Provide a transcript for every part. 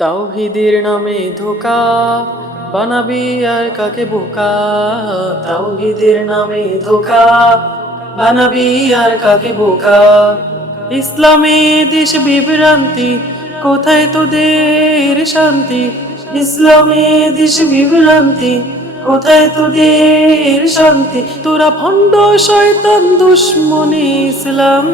তাওহীদের নামে ধোঁকা বানাবি আর কাকে বোকা। তাওহীদের নামে ধোঁকা বানাবি আর কাকে বোকা। ইসলামে দেশ বিভ্রান্তি, কোথায় তোদের শান্তি। ইসলামে দেশ বিভ্রান্তি, কোথায় তোদের শান্তি। তোরা ভণ্ড শয়তান দুশ্মনে ইসলাম।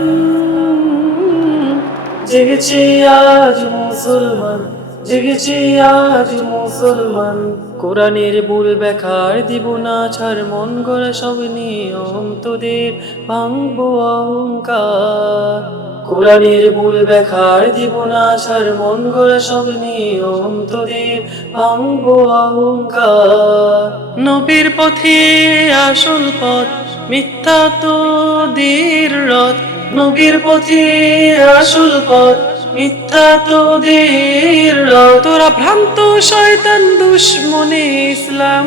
জেগেছে আজ মুসলমান, জেগেছে আজ মুসলমান। কোরআনের ভুল ব্যাখ্যার দিব না ছাড়, মন গড়া সব নিয়ম তোদের ভাঙবো অহংকার। কোরআনের ভুল ব্যাখ্যার দিব না ছাড়, মন গড়া সব নিয়ম তোদের ভাঙবো অহংকার। নবীর পথে আসল পথ, মিথ্যা তোদের রথ। নবীর পথে আসল পথ, মিথ্যা তোদের রথ। তোরা ভ্রান্ত শয়তান দুশ্মনে ইসলাম।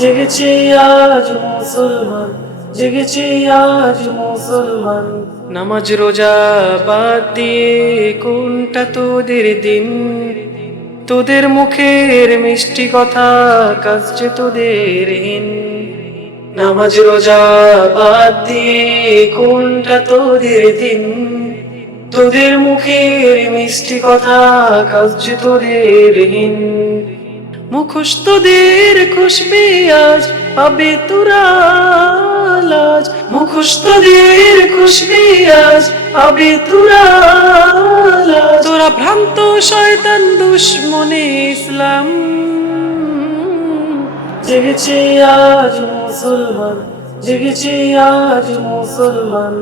জেগেছে আজ মুসলমান, জেগেছে আজ মুসলমান। নামাজ রোজা বাদ দিয়ে কোনটা তোদের দিন। তোদের মুখের মিষ্টি কথা কাজে তোদের হীন। নামাজ রোজা বাদ দিয়ে কোনটা তোদের দিন। তোদের মুখের মিষ্টি কথা কাজ তোদের হীন। মুখোশ তোদের খুশবে আজ, পাবে তোরা লাজ। মুখোশ তোদের খুশবে আজ, পাবে তোরা লাজ। তোরা ভ্রান্ত শয়তান দুশ্মনে ইসলাম। জেগেছে আজ মুসলমান, জেগেছে আজ মুসলমান।